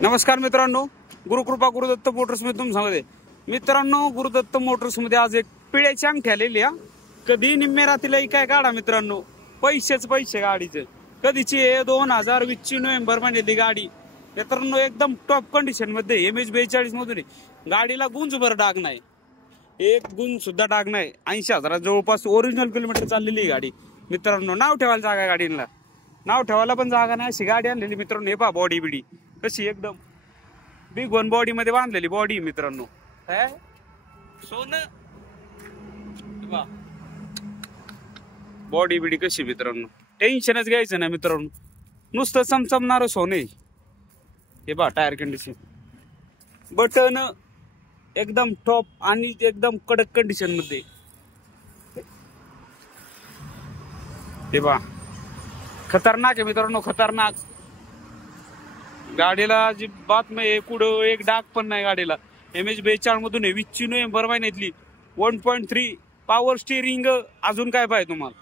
नमस्कार मित्रांनो, गुरुकृपा गुरुदत्त मोटर्स मध्ये तुम सांगते मित्रांनो. गुरुदत्त मोटर्स मध्ये आज एक पिळ्याची अंगठी आलेली आहे. कधी निम्मे रात्रीला काय काढा मित्रांनो, पैसेच पैसे गाडीचे. कधीची 2020 ची नोव्हेंबर महिन्यातली गाडी मित्रांनो, एकदम टॉप कंडिशन मध्ये MH42 मधून गाडीला गुंजभर डाग नाही, एक गुंज सुद्धा डाग नाही. 80,000 जवळपास ओरिजिनल किलोमीटर चाललेली गाडी मित्रांनो. नाव ठेवायला जागा, गाडीला नाव ठेवायला पण जागा नाही अशी गाडी आणलेली मित्रांनो. हे पहा बॉडी बिडी कशी एकदम बिग वन बॉडी मध्ये बांधलेली बॉडी मित्रांनो. सोनं बॉडी बिडी कशी मित्रांनो, टेन्शनच घ्यायचं नाही मित्रांनो, नुसतं चमचमणार सोने. हे बा टायर कंडिशन, बटन एकदम टॉप आणि एकदम कडक कंडिशन मध्ये. हे बा खतरनाक आहे मित्रांनो, खतरनाक. गाडीला अजिबात कुठं एक डाग पण नाही गाडीला. MH42 मधून 20 नोव्हेंबर महिन्यातली 1.3 पॉवर स्टीअरिंग. अजून काय पाहिजे तुम्हाला?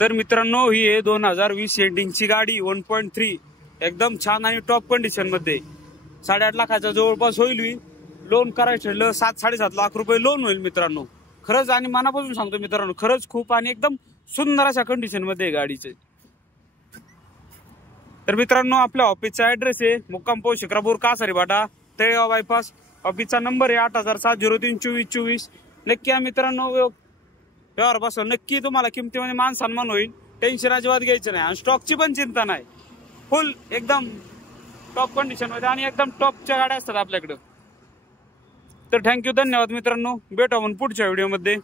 तर मित्रांनो ही आहे 2020 एंडिंगची गाडी 1.3 एकदम छान आणि टॉप कंडिशन मध्ये. 8.5 लाखाचा जवळपास होईल. लोन करायचं 7-7.5 लाख रुपये लोन होईल मित्रांनो. खरंच आणि मनापासून सांगतो मित्रांनो, खरंच खूप आणि एकदम सुंदर अशा कंडिशन मध्ये गाडीचे. तर मित्रांनो आपल्या ऑफिसचा ऍड्रेस आहे मुक्काम पोस्ट शिक्रापूर कासारी बाटा तळेगाव बायपास. ऑफिसचा नंबर आहे 8007032424. नक्की या मित्रांनो, व्यवहार बसवा. नक्की तुम्हाला किमतीमध्ये मान सन्मान होईल. टेन्शन अजिबात घ्यायचं नाही आणि स्टॉकची पण चिंता नाही. फुल एकदम टॉप कंडिशन मध्ये आणि एकदम टॉपच्या गाड्या असतात आपल्याकडे. तर थँक्यू, धन्यवाद मित्रांनो. भेटू आपण पुढच्या व्हिडिओमध्ये.